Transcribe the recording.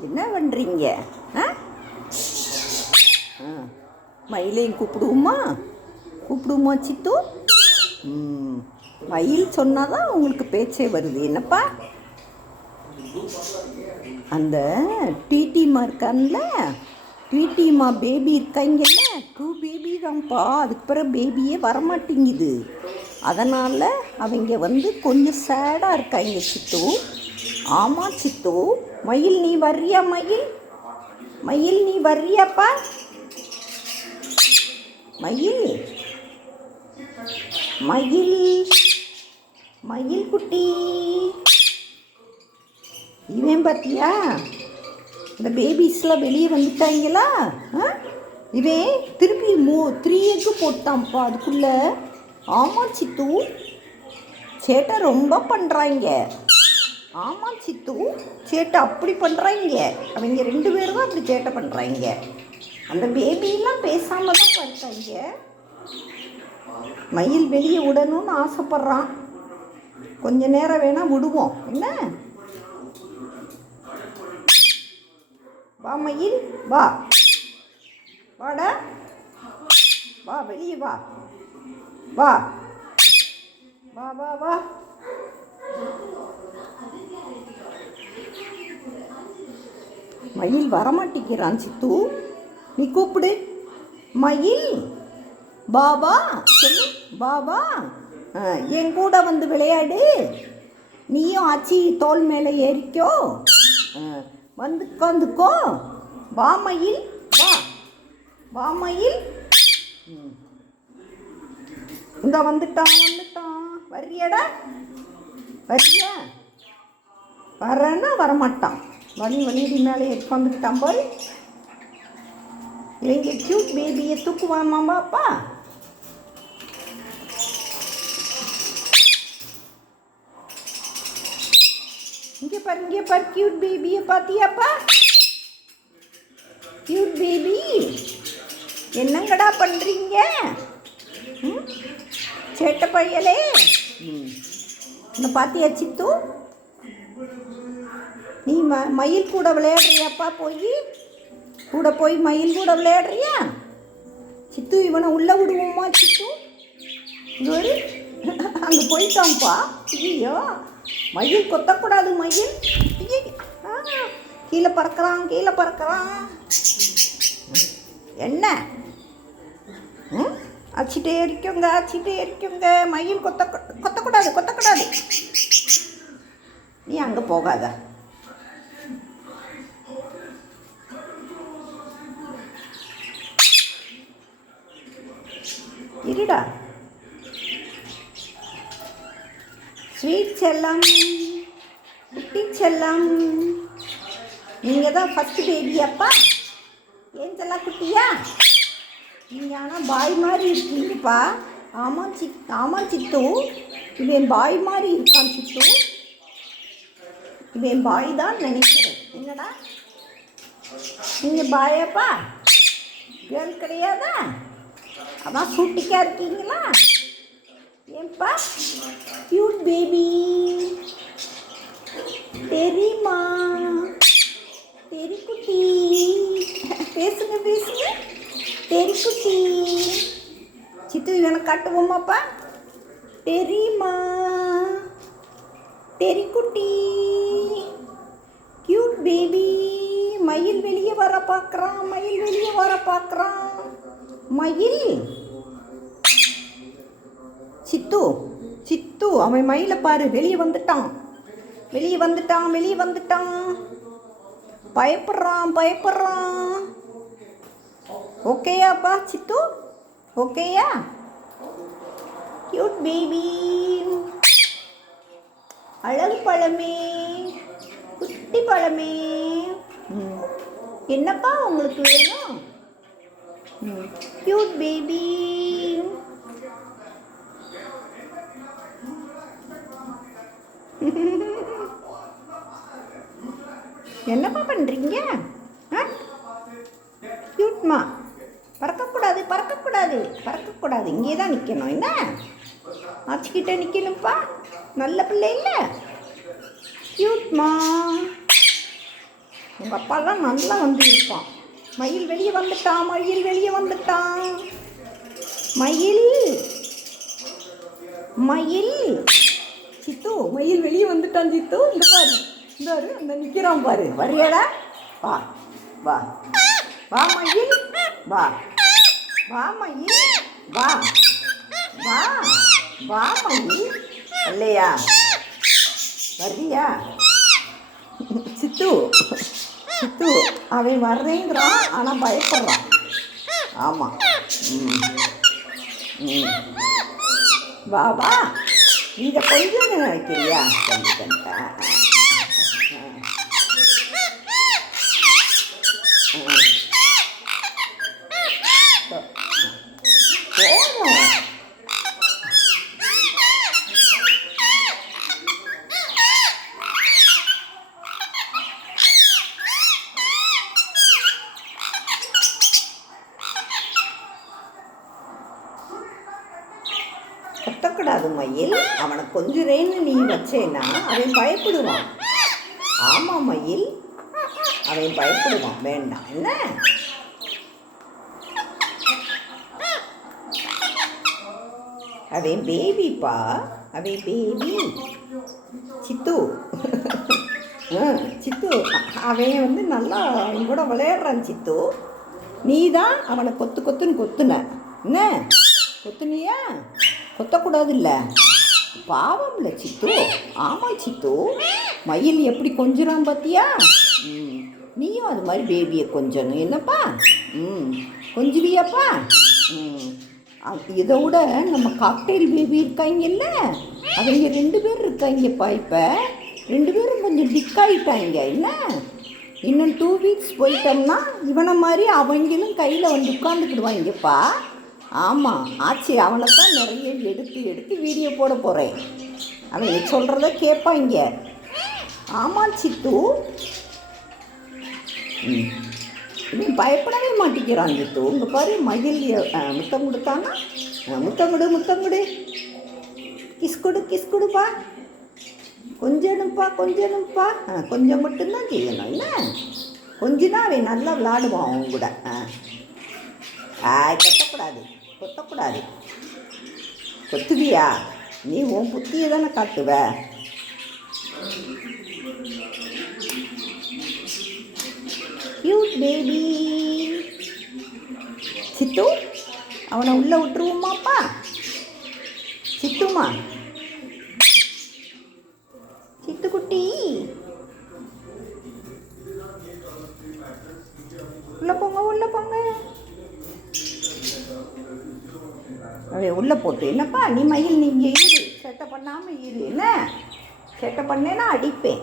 என்ன பண்ணுறீங்க ஆ? ஆ. மயிலையும் கூப்பிடுவோமா? கூப்பிடுவோமா சித்து? மயில் மயில் சொன்னாதான் உங்களுக்கு பேச்சே வருது. என்னப்பா? அந்த டிடிமா இருக்கான்ல? டிடிமா பேபி இருக்காங்கல்ல? டூ பேபி தான்ப்பா. அதுக்கு பிறகு பேபியே வரமாட்டேங்குது. அதனால் அவங்க வந்து கொஞ்சம் சேடாக இருக்காங்க சித்து. ஆமா சித்து மயில் நீ வர்றியா மயில்? மயில் நீ வர்றியாப்பா மயில்? மயில்? மயில் குட்டி. இவன் பார்த்தியா இந்த பேபிஸ்லாம் வெளியே வந்துட்டாங்களா ஆ? இவன் திருப்பி மூ த்ரீ எக்கு போட்டான்ப்பா அதுக்குள்ளே. ஆமாம் சித்து சேட்டை ரொம்ப பண்ணுறாங்க ஆமாம் சித்து. சேட்டை அப்படி பண்ணுறாங்க அவங்க ரெண்டு பேரும் தான் அப்படி சேட்டை பண்ணுறாங்க அந்த பேபியெல்லாம் பேசாமல் தான் படுத்தாங்க மயில் வெளியே விடணும்னு ஆசைப்பட்றான். கொஞ்ச நேரம் வேணால் விடுவோம். என்ன? வா மயில் வா. வாடா. வா வெளியே வா. வா. வா வா வா. மயில் வரமாட்டேங்கிறான் சித்து. நீ கூப்பிடு. மயில் பாபா சொல்லு. பாபா என் கூட வந்து விளையாடு. நீயும் ஆச்சி தோல் மேலே ஏறிக்கோ. வந்து உட்காந்துக்கோ. வா மயில் வா. வா மயில். இந்த வந்துட்டான் வந்துட்டான். வர்றியாடா. வர்றியா? வரன்னா வரமாட்டான். வலி வழியடி மேலே உட்காந்துக்கிட்டான் போய் எங்க கியூட் பேபியை தூக்குவாமாமா அப்பா இங்கே பாரு இங்கே பாரு கியூட் பேபியை பார்த்தியாப்பா? கியூட் பேபி என்னங்கடா பண்ணுறீங்க சேட்டை பையலே. ம். இந்த பாத்தியா சித்து? நீ ம மயில் கூட விளையாடுறியாப்பா போய்? கூட போய் மயில் கூட விளையாடுறியா? சித்து இவனை உள்ளே விடுவோமா சித்து? இவரு அங்கே போயிட்டான்ப்பா. ஐயோ மயில் கொத்தக்கூடாது மயில். ஆ, கீழே பறக்கிறான் கீழே பறக்கிறான். என்ன? ம்? அச்சிட்டே எரிக்குங்க அச்சிட்டே எரிக்குங்க மயில் கொத்த கொத்தக்கூடாது கொத்தக்கூடாது. நீ அங்கே போகாத. இருடா ஸ்வீட் செல்லம் குட்டி செல்லம். நீங்கள் தான் ஃபஸ்ட்டு பேபியாப்பா ஏன் செல்லா குட்டியா? நீங்கள் ஆனால் பாய் மாதிரி இருக்கீங்கப்பா. ஆமாம் சித் ஆமாம் சித்து. இவன் பாய் மாதிரி இருக்கான் சித்து. இவன் பாய் தான் நினைக்கிறேன். என்னடா? நீங்கள் பாயாப்பா? கேர்ள் கிடையாதா? அதான் சூட்டிக்காக இருக்கீங்களா? ஏன்பா? கியூட் பேபி தெரியுமா? தெரிக்குட்டி. பேசுங்க பேசுங்க. தெரிக்குட்டி. சித்து இவனை காட்டுவோமாப்பா. தெரியுமா? தெரிக்குட்டி. கியூட் பேபி மயில் வெளியே வர பார்க்குறான் மயில் வெளியே வர பார்க்குறான். மயில்? சித்து சித்து அவன் மயிலை பாரு வெளியே வந்துட்டான். வெளியே வந்துட்டான் வெளியே வந்துட்டான். பயப்படுறான் பயப்படுறான். ஓகேயாப்பா சித்து? ஓகேயா? கியூட் பேபி அழகு பழமே. குட்டி பழமே. என்னப்பா உங்களுக்கு வேணும்? கியூட் பேபி என்னப்பா பண்ணுறீங்க ஆ? கியூட்மா பறக்கக்கூடாது பறக்கக்கூடாது. பறக்கக்கூடாது. இங்கே தான் நிற்கணும் என்ன? ஆச்சிக்கிட்ட நிற்கணும்ப்பா நல்ல பிள்ளை இல்லை? கியூட்மா உங்கள் அப்பாலாம் நல்லா வந்து இருப்பான். மயில் வெளியே வந்துட்டான் மயில் வெளியே வந்துட்டான். மயில். மயில். மயில் தூ வந்துட்டான் இந்த பாரு. இந்த பாரு. அந்த நிற்கிறான் பாரு. வரியடா வா. வா. வா மயில். வா. வா மயில். வா. வா. வா மயில். இல்லையா வர்றியா? சித்து. சித்து. அவன் வர்றேங்கிறான். ஆனால் பயப்படுறான். ஆமாம் ம். ம். வா வா. இங்கே கொஞ்சம் நினைக்கிறியா கொஞ்சம் கத்தக்கூடாது மயில். அவனை கொஞ்சுறேன்னு நீ வச்சேன்னா அவன் பயப்படுவான். ஆமாம் மயில். அவன் பயப்படுவான். வேண்டாம். என்ன? அவன் பேபிப்பா அவன் பேபி சித்து. சித்து. அவன் வந்து நல்லா அவன் கூட விளையாடுறான் சித்து. நீ தான் அவனை கொத்து கொத்துன்னு கொத்துன. என்ன? கொத்துனியா? கொத்தக்கூடாது இல்லை பாவம்ல சித்து. ஆமாம் சித்து. மயில் எப்படி கொஞ்சுறான் பார்த்தியா ம். நீயும் அது மாதிரி பேபியை கொஞ்சணும். என்னப்பா? ம். கொஞ்சுவியாப்பா? ம். அது- இதை விட நம்ம காக்டெயில் பேபி இருக்காங்கல்ல? அவங்க ரெண்டு பேர் இருக்காங்கப்பா இப்போ. ரெண்டு பேரும் கொஞ்சம் டிக்காயிட்டாங்க என்ன? இன்னும் டூ வீக்ஸ் போயிட்டோம்னா இவனை மாதிரி அவங்களும் கையில் வந்து உட்காந்துக்கிடுவாங்கப்பா ஆமாம் ஆச்சி அவனை தான் நிறைய எடுத்து எடுத்து வீடியோ போட போகிறேன் அவன் சொல்கிறத கேட்பாங்க ஆமாம் சித்து. ம். இவன் பயப்படவே மாட்டேங்கிறான் சித்து. உங்கள் பாரு மயில் முத்தம் கொடுத்தானா முத்தம் கொடு முத்தம் கொடு கிஸ் கொடு கிஸ் கொடுப்பா. கொஞ்சணும்ப்பா கொஞ்சணும்ப்பா ஆ கொஞ்சம் மட்டும்தான் செய்யணும். என்ன? கொஞ்சம் தான் அவன் நல்லா விளாடுவான் அவன் கூட. ஆ கட்டப்படாது கொத்தக்கூடாது. கொத்துவியா? நீ உன் புத்தியை தானே காட்டுவ. கியூட் பேபி சித்து அவனை உள்ளே விட்டுருவோமாப்பா? சித்துமா? உள்ளே போட்டு என்னப்பா நீ மயில் நீ இங்கே இரு. சேட்டை பண்ணாமல் இரு. என்ன? சேட்டை பண்ணேன்னா அடிப்பேன்.